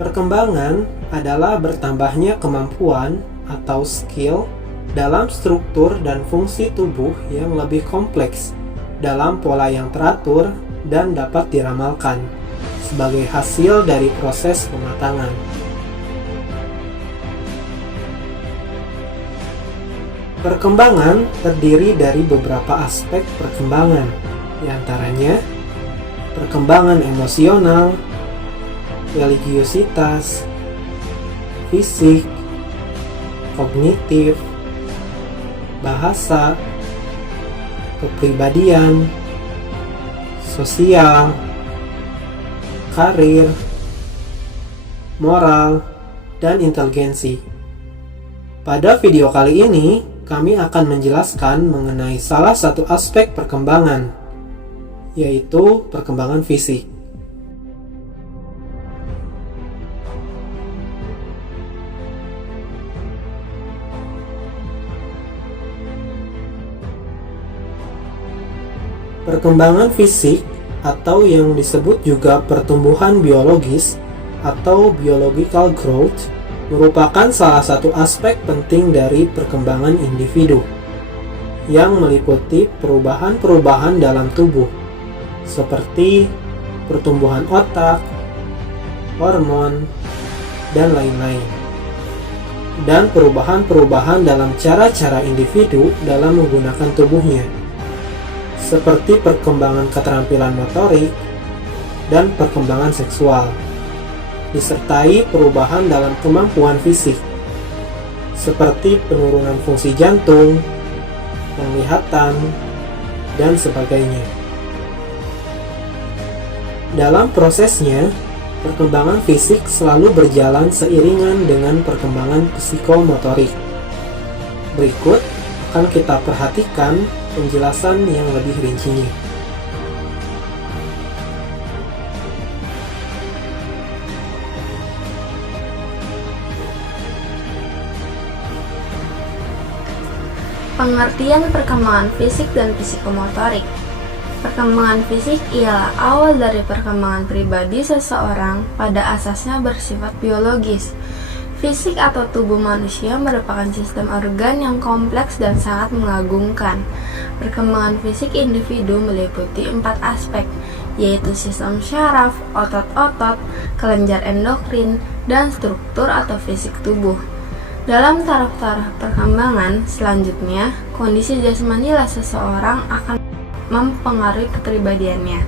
Perkembangan adalah bertambahnya kemampuan atau skill dalam struktur dan fungsi tubuh yang lebih kompleks dalam pola yang teratur dan dapat diramalkan sebagai hasil dari proses pematangan. Perkembangan terdiri dari beberapa aspek perkembangan, di antaranya perkembangan emosional, religiositas, fisik, kognitif, bahasa, kepribadian, sosial, karir, moral, dan inteligensi. Pada video kali ini, kami akan menjelaskan mengenai salah satu aspek perkembangan, yaitu perkembangan fisik. Perkembangan fisik atau yang disebut juga pertumbuhan biologis atau biological growth merupakan salah satu aspek penting dari perkembangan individu yang meliputi perubahan-perubahan dalam tubuh seperti pertumbuhan otak, hormon, dan lain-lain, dan perubahan-perubahan dalam cara-cara individu dalam menggunakan tubuhnya seperti perkembangan keterampilan motorik dan perkembangan seksual, disertai perubahan dalam kemampuan fisik, seperti penurunan fungsi jantung, penglihatan, dan sebagainya. Dalam prosesnya, perkembangan fisik selalu berjalan seiringan dengan perkembangan psikomotorik. Berikut akan kita perhatikan penjelasan yang lebih rincinya. Pengertian perkembangan fisik dan psikomotorik. Perkembangan fisik ialah awal dari perkembangan pribadi seseorang pada asasnya bersifat biologis. Fisik atau tubuh manusia merupakan sistem organ yang kompleks dan sangat mengagumkan. Perkembangan fisik individu meliputi 4 aspek, yaitu sistem syaraf, otot-otot, kelenjar endokrin, dan struktur atau fisik tubuh. Dalam taraf-taraf perkembangan selanjutnya, kondisi jasmanilah seseorang akan mempengaruhi kepribadiannya.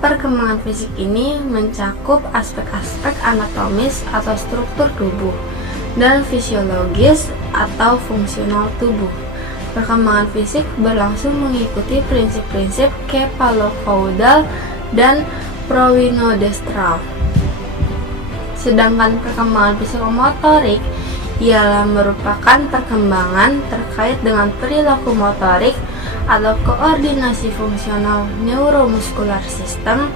Perkembangan fisik ini mencakup aspek-aspek anatomis atau struktur tubuh dan fisiologis atau fungsional tubuh. Perkembangan fisik berlangsung mengikuti prinsip-prinsip kepalokaudal dan prowinodestral. Sedangkan perkembangan psikomotorik ialah merupakan perkembangan terkait dengan perilaku motorik atau koordinasi fungsional neuromuskular sistem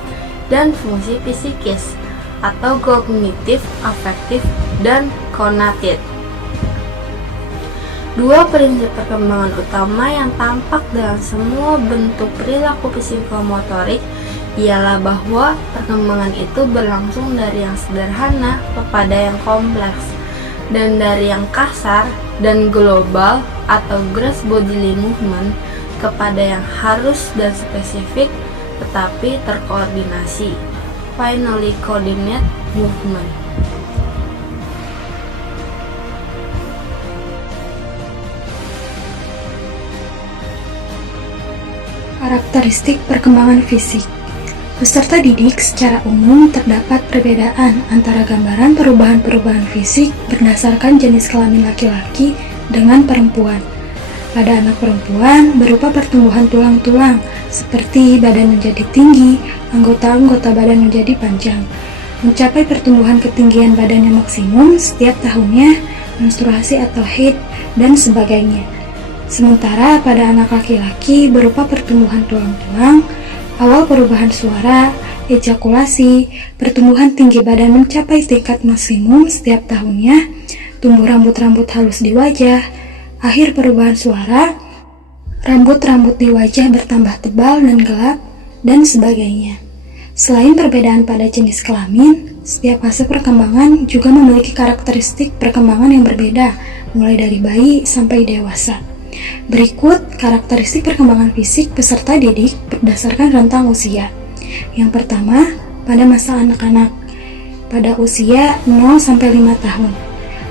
dan fungsi psikis atau kognitif, afektif, dan konatif. Dua prinsip perkembangan utama yang tampak dalam semua bentuk perilaku psikomotorik ialah bahwa perkembangan itu berlangsung dari yang sederhana kepada yang kompleks, dan dari yang kasar dan global atau gross bodily movement kepada yang harus dan spesifik tetapi terkoordinasi, finely coordinate movement. Karakteristik perkembangan fisik. Peserta didik secara umum terdapat perbedaan antara gambaran perubahan-perubahan fisik berdasarkan jenis kelamin laki-laki dengan perempuan. Pada anak perempuan berupa pertumbuhan tulang-tulang seperti badan menjadi tinggi, anggota-anggota badan menjadi panjang, mencapai pertumbuhan ketinggian badan yang maksimum setiap tahunnya, menstruasi atau haid, dan sebagainya. Sementara pada anak laki-laki berupa pertumbuhan tulang-tulang, awal perubahan suara, ejakulasi, pertumbuhan tinggi badan mencapai tingkat maksimum setiap tahunnya, tumbuh rambut-rambut halus di wajah, akhir perubahan suara, rambut-rambut di wajah bertambah tebal dan gelap, dan sebagainya. Selain perbedaan pada jenis kelamin, Setiap fase perkembangan juga memiliki karakteristik perkembangan yang berbeda, mulai dari bayi sampai dewasa. Berikut karakteristik perkembangan fisik peserta didik berdasarkan rentang usia. Yang pertama, pada masa anak-anak, pada usia 0-5 tahun.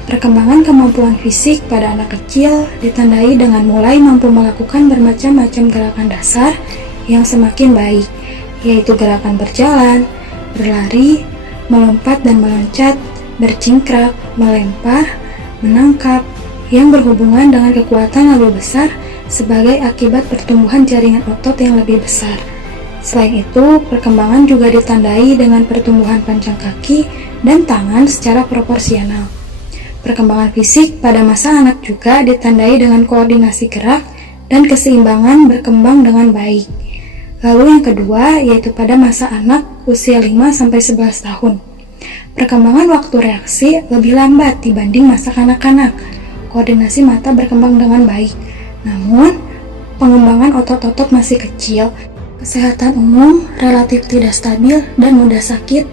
Perkembangan kemampuan fisik pada anak kecil ditandai dengan mulai mampu melakukan bermacam-macam gerakan dasar yang semakin baik, yaitu gerakan berjalan, berlari, melompat dan meloncat, bercingkrak, melempar, menangkap, yang berhubungan dengan kekuatan lebih besar sebagai akibat pertumbuhan jaringan otot yang lebih besar. Selain itu, perkembangan juga ditandai dengan pertumbuhan panjang kaki dan tangan secara proporsional. Perkembangan fisik pada masa anak juga ditandai dengan koordinasi gerak dan keseimbangan berkembang dengan baik. Lalu yang kedua, yaitu pada masa anak usia 5-11 tahun. Perkembangan waktu reaksi lebih lambat dibanding masa kanak-kanak. Koordinasi mata berkembang dengan baik. Namun, pengembangan otot-otot masih kecil. Kesehatan umum relatif tidak stabil dan mudah sakit,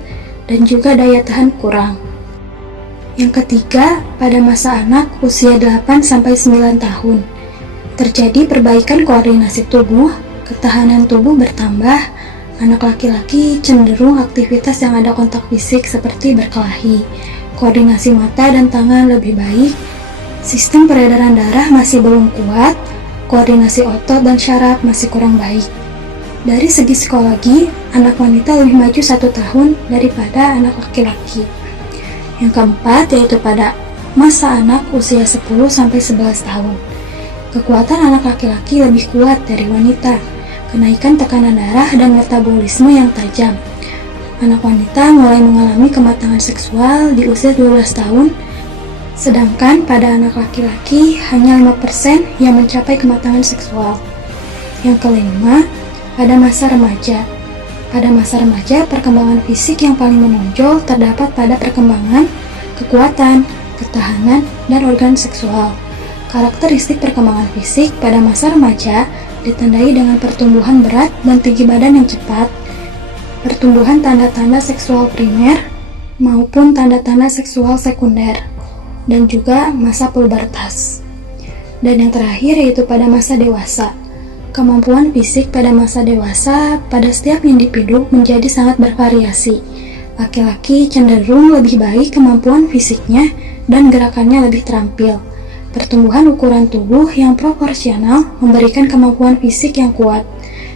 dan juga daya tahan kurang. Yang ketiga, pada masa anak usia 8-9 tahun. Terjadi perbaikan koordinasi tubuh, ketahanan tubuh bertambah, anak laki-laki cenderung aktivitas yang ada kontak fisik seperti berkelahi, koordinasi mata dan tangan lebih baik, sistem peredaran darah masih belum kuat, koordinasi otot dan syaraf masih kurang baik. Dari segi psikologi, anak wanita lebih maju 1 tahun daripada anak laki-laki. Yang keempat, yaitu pada masa anak usia 10-11 tahun. Kekuatan anak laki-laki lebih kuat dari wanita, kenaikan tekanan darah dan metabolisme yang tajam. Anak wanita mulai mengalami kematangan seksual di usia 12 tahun, sedangkan pada anak laki-laki hanya 5% yang mencapai kematangan seksual. Yang kelima, pada masa remaja. Pada masa remaja, perkembangan fisik yang paling menonjol terdapat pada perkembangan, kekuatan, ketahanan, dan organ seksual. Karakteristik perkembangan fisik pada masa remaja ditandai dengan pertumbuhan berat dan tinggi badan yang cepat, pertumbuhan tanda-tanda seksual primer maupun tanda-tanda seksual sekunder, dan juga masa pubertas. Dan yang terakhir yaitu pada masa dewasa. Kemampuan fisik pada masa dewasa pada setiap individu menjadi sangat bervariasi. Laki-laki cenderung lebih baik kemampuan fisiknya dan gerakannya lebih terampil. Pertumbuhan ukuran tubuh yang proporsional memberikan kemampuan fisik yang kuat.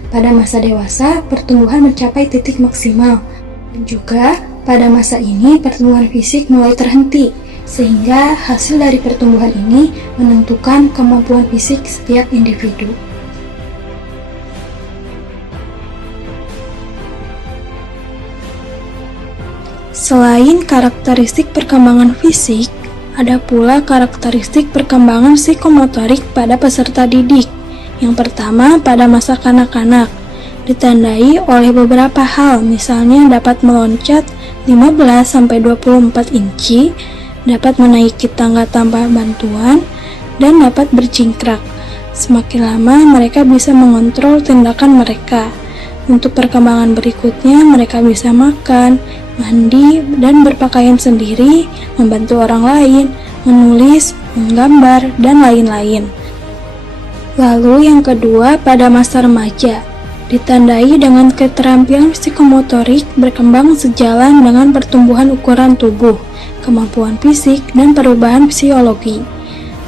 Pada masa dewasa, pertumbuhan mencapai titik maksimal. Dan juga, pada masa ini pertumbuhan fisik mulai terhenti, sehingga hasil dari pertumbuhan ini menentukan kemampuan fisik setiap individu. Selain karakteristik perkembangan fisik, ada pula karakteristik perkembangan psikomotorik pada peserta didik. Yang pertama, pada masa kanak-kanak, ditandai oleh beberapa hal, misalnya dapat meloncat 15-24 inci, dapat menaiki tangga tanpa bantuan, dan dapat bercingkrak. Semakin lama, mereka bisa mengontrol tindakan mereka. Untuk perkembangan berikutnya, mereka bisa makan, mandi, dan berpakaian sendiri, membantu orang lain, menulis, menggambar, dan lain-lain. Lalu yang kedua, pada masa remaja, ditandai dengan keterampilan psikomotorik berkembang sejalan dengan pertumbuhan ukuran tubuh, kemampuan fisik, dan perubahan psikologi.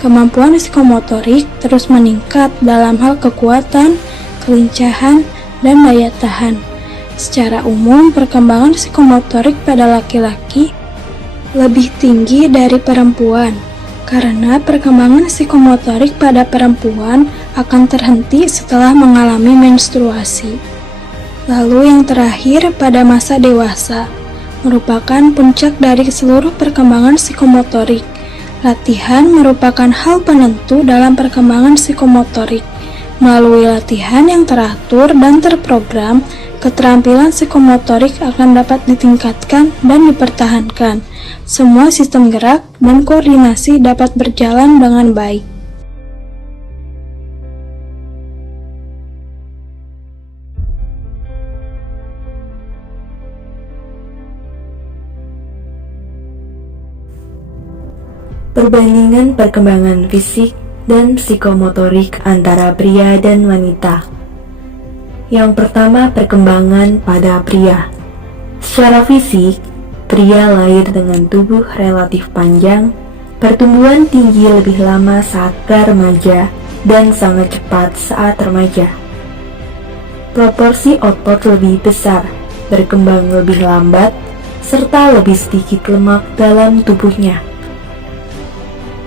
Kemampuan psikomotorik terus meningkat dalam hal kekuatan, kelincahan, dan daya tahan. Secara umum, perkembangan psikomotorik pada laki-laki lebih tinggi dari perempuan, karena perkembangan psikomotorik pada perempuan akan terhenti setelah mengalami menstruasi. Lalu yang terakhir, pada masa dewasa, merupakan puncak dari seluruh perkembangan psikomotorik. Latihan merupakan hal penentu dalam perkembangan psikomotorik. Melalui latihan yang teratur dan terprogram, keterampilan psikomotorik akan dapat ditingkatkan dan dipertahankan. Semua sistem gerak dan koordinasi dapat berjalan dengan baik. Perbandingan perkembangan fisik dan psikomotorik antara pria dan wanita. Yang pertama, perkembangan pada pria. Secara fisik, pria lahir dengan tubuh relatif panjang, pertumbuhan tinggi lebih lama saat pra-remaja, dan sangat cepat saat remaja. Proporsi otot lebih besar, berkembang lebih lambat, serta lebih sedikit lemak dalam tubuhnya.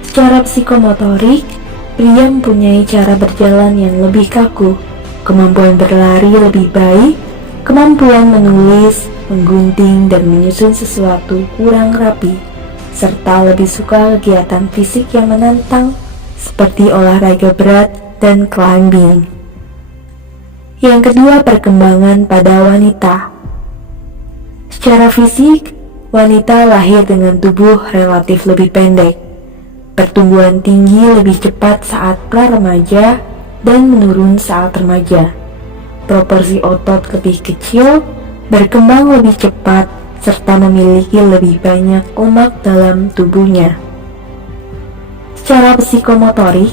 Secara psikomotorik, pria mempunyai cara berjalan yang lebih kaku, kemampuan berlari lebih baik, kemampuan menulis, menggunting, dan menyusun sesuatu kurang rapi, serta lebih suka kegiatan fisik yang menantang seperti olahraga berat dan climbing. Yang kedua, perkembangan pada wanita. Secara fisik, wanita lahir dengan tubuh relatif lebih pendek. Pertumbuhan tinggi lebih cepat saat pra-remaja dan menurun saat remaja. Proporsi otot lebih kecil, berkembang lebih cepat, serta memiliki lebih banyak lemak dalam tubuhnya. Secara psikomotorik,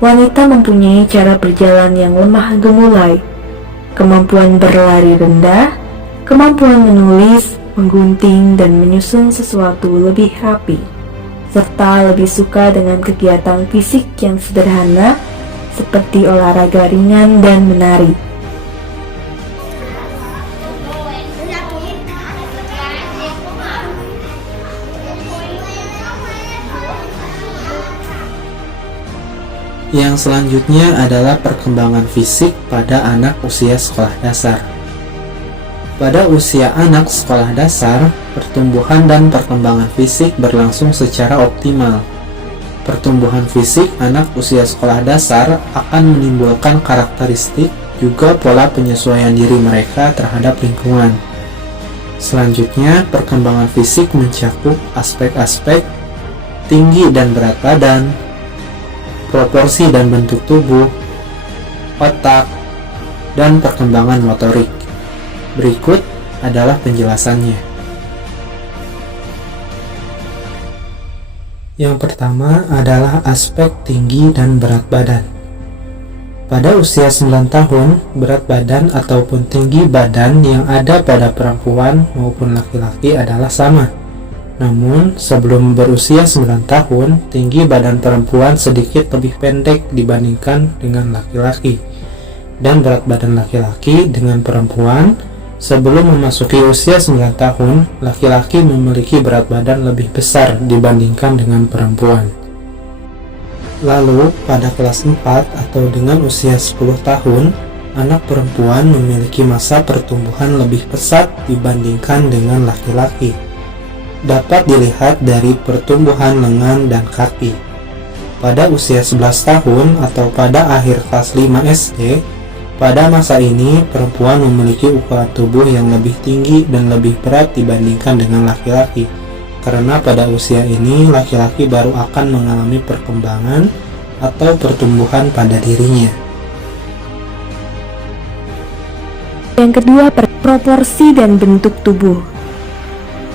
wanita mempunyai cara berjalan yang lemah gemulai, kemampuan berlari rendah, kemampuan menulis, menggunting, dan menyusun sesuatu lebih rapi, serta lebih suka dengan kegiatan fisik yang sederhana seperti olahraga ringan dan menari. Yang selanjutnya adalah perkembangan fisik pada anak usia sekolah dasar. Pada usia anak sekolah dasar, pertumbuhan dan perkembangan fisik berlangsung secara optimal. Pertumbuhan fisik anak usia sekolah dasar akan menimbulkan karakteristik juga pola penyesuaian diri mereka terhadap lingkungan. Selanjutnya, perkembangan fisik mencakup aspek-aspek tinggi dan berat badan, proporsi dan bentuk tubuh, otak, dan perkembangan motorik. Berikut adalah penjelasannya. Yang pertama adalah aspek tinggi dan berat badan. Pada usia 9 tahun, berat badan ataupun tinggi badan yang ada pada perempuan maupun laki-laki adalah sama. Namun, sebelum berusia 9 tahun, tinggi badan perempuan sedikit lebih pendek dibandingkan dengan laki-laki. Dan berat badan laki-laki dengan perempuan, sebelum memasuki usia 9 tahun, laki-laki memiliki berat badan lebih besar dibandingkan dengan perempuan. Lalu, pada kelas 4 atau dengan usia 10 tahun, anak perempuan memiliki masa pertumbuhan lebih pesat dibandingkan dengan laki-laki. Dapat dilihat dari pertumbuhan lengan dan kaki. Pada usia 11 tahun atau pada akhir kelas 5 SD, pada masa ini perempuan memiliki ukuran tubuh yang lebih tinggi dan lebih berat dibandingkan dengan laki-laki. Karena pada usia ini laki-laki baru akan mengalami perkembangan atau pertumbuhan pada dirinya. Yang kedua, proporsi dan bentuk tubuh.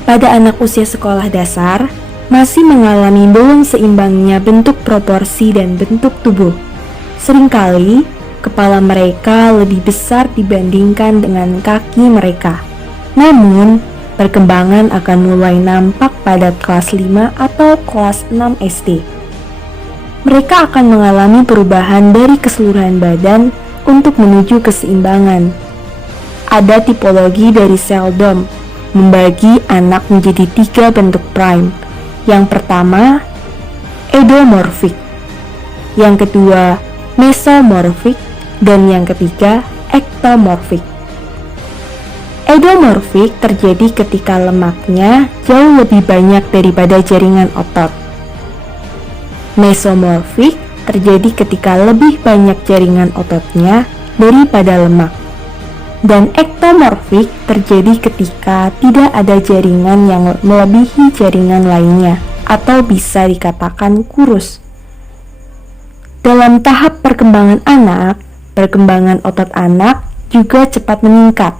Pada anak usia sekolah dasar, masih mengalami belum seimbangnya bentuk proporsi dan bentuk tubuh. Seringkali, kepala mereka lebih besar dibandingkan dengan kaki mereka. Namun, perkembangan akan mulai nampak pada kelas 5 atau kelas 6 SD. Mereka akan mengalami perubahan dari keseluruhan badan untuk menuju keseimbangan. Ada tipologi dari Seldom, membagi anak menjadi 3 bentuk prime. Yang pertama, endomorphic. Yang kedua, mesomorphic. Dan yang ketiga, ectomorphic. Endomorphic terjadi ketika lemaknya jauh lebih banyak daripada jaringan otot. Mesomorphic terjadi ketika lebih banyak jaringan ototnya daripada lemak. Dan ectomorphic terjadi ketika tidak ada jaringan yang melebihi jaringan lainnya atau bisa dikatakan kurus. Dalam tahap perkembangan anak, perkembangan otot anak juga cepat meningkat.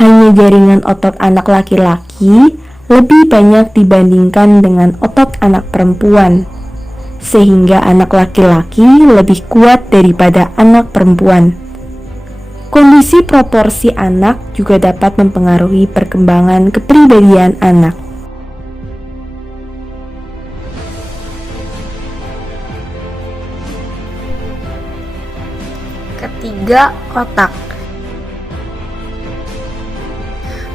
Hanya jaringan otot anak laki-laki lebih banyak dibandingkan dengan otot anak perempuan, sehingga anak laki-laki lebih kuat daripada anak perempuan. Kondisi proporsi anak juga dapat mempengaruhi perkembangan kepribadian anak. Ketiga, otak.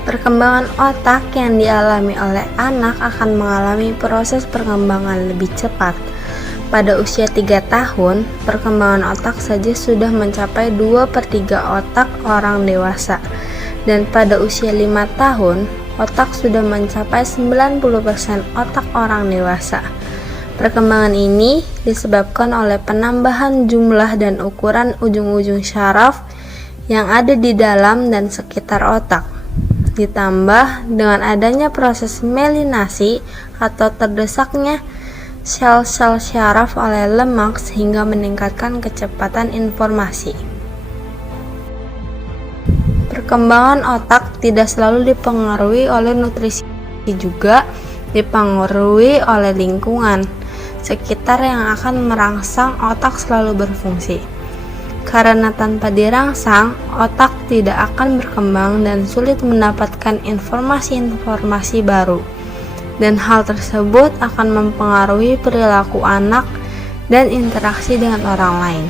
Perkembangan otak yang dialami oleh anak akan mengalami proses perkembangan lebih cepat. Pada usia 3 tahun, perkembangan otak saja sudah mencapai 2/3 otak orang dewasa. Dan pada usia 5 tahun, otak sudah mencapai 90% otak orang dewasa. Perkembangan ini disebabkan oleh penambahan jumlah dan ukuran ujung-ujung syaraf yang ada di dalam dan sekitar otak. Ditambah dengan adanya proses melinasi atau terdesaknya sel-sel syaraf oleh lemak sehingga meningkatkan kecepatan informasi. Perkembangan otak tidak selalu dipengaruhi oleh nutrisi, juga dipengaruhi oleh lingkungan sekitar yang akan merangsang otak selalu berfungsi. Karena tanpa dirangsang, otak tidak akan berkembang dan sulit mendapatkan informasi-informasi baru. Dan hal tersebut akan mempengaruhi perilaku anak dan interaksi dengan orang lain.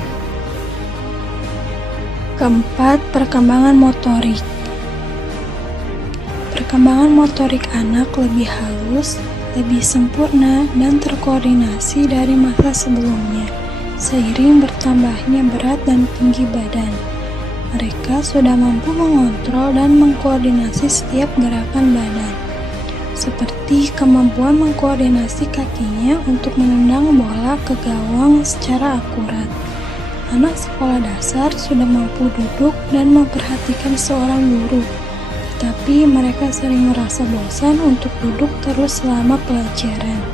Keempat, perkembangan motorik. Perkembangan motorik anak lebih halus, lebih sempurna, dan terkoordinasi dari masa sebelumnya. Seiring bertambahnya berat dan tinggi badan, mereka sudah mampu mengontrol dan mengkoordinasi setiap gerakan badan, seperti kemampuan mengkoordinasi kakinya untuk menendang bola ke gawang secara akurat. Anak sekolah dasar sudah mampu duduk dan memperhatikan seorang guru, tetapi mereka sering merasa bosan untuk duduk terus selama pelajaran.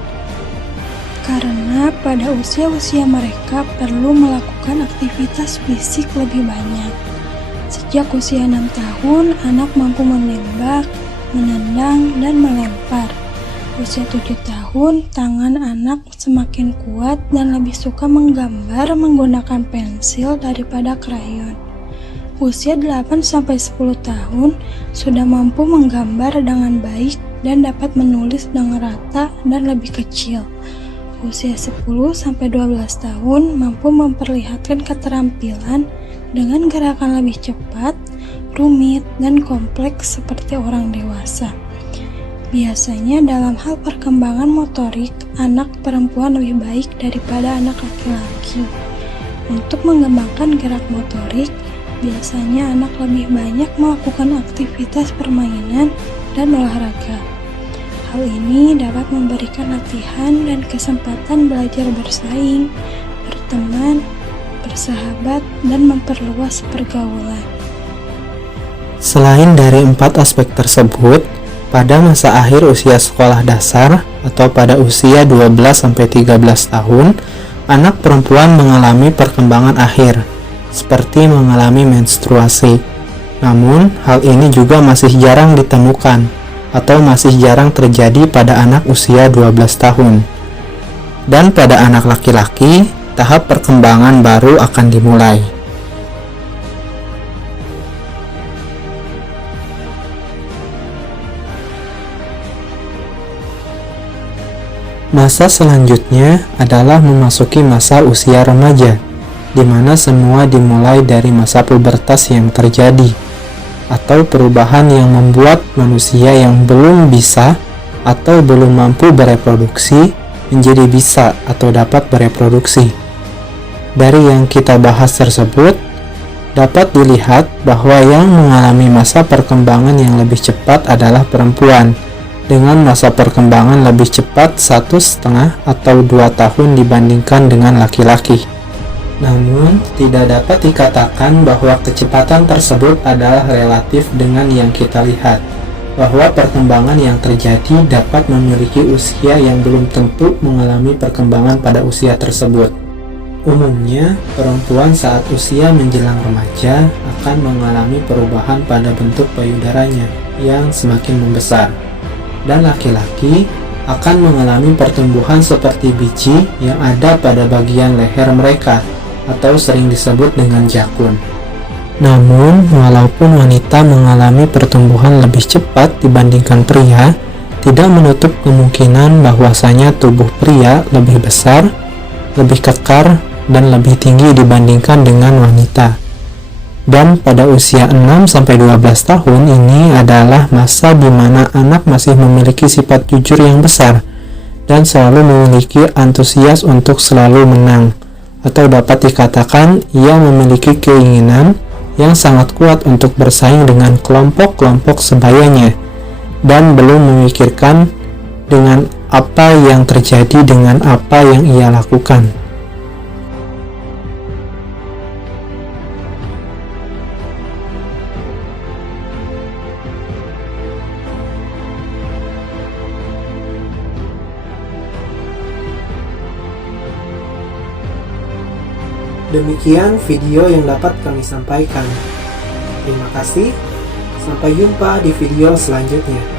Karena pada usia-usia mereka perlu melakukan aktivitas fisik lebih banyak. Sejak usia 6 tahun, anak mampu menembak, menendang, dan melempar. Usia 7 tahun, tangan anak semakin kuat dan lebih suka menggambar menggunakan pensil daripada krayon. Usia 8-10 tahun, sudah mampu menggambar dengan baik dan dapat menulis dengan rata dan lebih kecil. Usia 10-12 tahun mampu memperlihatkan keterampilan dengan gerakan lebih cepat, rumit, dan kompleks seperti orang dewasa. Biasanya dalam hal perkembangan motorik, anak perempuan lebih baik daripada anak laki-laki. Untuk mengembangkan gerak motorik, biasanya anak lebih banyak melakukan aktivitas permainan dan olahraga. Hal ini dapat memberikan latihan dan kesempatan belajar bersaing, berteman, bersahabat, dan memperluas pergaulan. Selain dari 4 aspek tersebut, pada masa akhir usia sekolah dasar atau pada usia 12-13 tahun, anak perempuan mengalami perkembangan akhir, seperti mengalami menstruasi. Namun, hal ini juga masih jarang ditemukan atau masih jarang terjadi pada anak usia 12 tahun. Dan pada anak laki-laki, tahap perkembangan baru akan dimulai. Masa selanjutnya adalah memasuki masa usia remaja, di mana semua dimulai dari masa pubertas yang terjadi, atau perubahan yang membuat manusia yang belum bisa atau belum mampu bereproduksi menjadi bisa atau dapat bereproduksi. Dari yang kita bahas tersebut, dapat dilihat bahwa yang mengalami masa perkembangan yang lebih cepat adalah perempuan, dengan masa perkembangan lebih cepat 1,5 atau 2 tahun dibandingkan dengan laki-laki. Namun, tidak dapat dikatakan bahwa kecepatan tersebut adalah relatif dengan yang kita lihat, bahwa perkembangan yang terjadi dapat memiliki usia yang belum tentu mengalami perkembangan pada usia tersebut. Umumnya, perempuan saat usia menjelang remaja akan mengalami perubahan pada bentuk payudaranya yang semakin membesar. dan laki-laki akan mengalami pertumbuhan seperti biji yang ada pada bagian leher mereka, atau sering disebut dengan jakun. Namun, walaupun wanita mengalami pertumbuhan lebih cepat dibandingkan pria, tidak menutup kemungkinan bahwasanya tubuh pria lebih besar, lebih kekar, dan lebih tinggi dibandingkan dengan wanita. Dan pada usia 6-12 tahun ini adalah masa di mana anak masih memiliki sifat jujur yang besar dan selalu memiliki antusias untuk selalu menang, atau dapat dikatakan ia memiliki keinginan yang sangat kuat untuk bersaing dengan kelompok-kelompok sebayanya dan belum memikirkan dengan apa yang terjadi dengan apa yang ia lakukan. Demikian video yang dapat kami sampaikan. Terima kasih. Sampai jumpa di video selanjutnya.